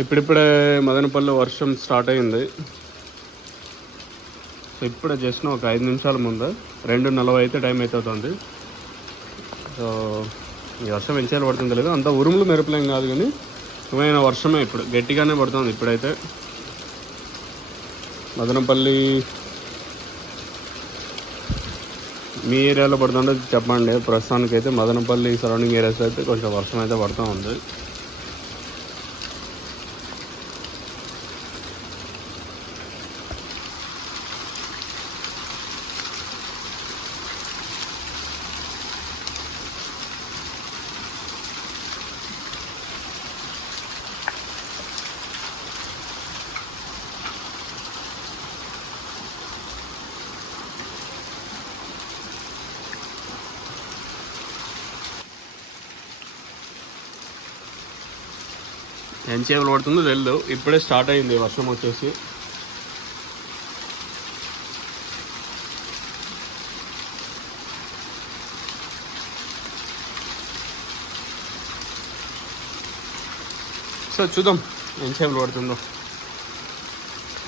ఇప్పుడిప్పుడే మదనపల్లి వర్షం స్టార్ట్ అయింది సో ఇప్పుడే జస్ట్ ఒక ఐదు నిమిషాల ముందు రెండు నలభై అయితే టైం అవుతుంది సో ఈ వర్షం ఎంచేలు పడుతుంది లేదు అంత ఉరుములు మెరుపులేం కాదు కానీ ఏమైనా వర్షమే ఇప్పుడు గట్టిగానే పడుతుంది ఇప్పుడైతే. మదనపల్లి మీ ఏరియాలో పడుతుంటే చెప్పండి. ప్రస్తుతానికి అయితే మదనపల్లి సరౌండింగ్ ఏరియాస్ అయితే కొంచెం వర్షం అయితే పడుతూ ఉంది ఎంతసేపు పడుతుందో తెలియదు ఇప్పుడే స్టార్ట్ అయింది వర్షం వచ్చేసి. సో చూద్దాం ఎంతసేపు పడుతుందో.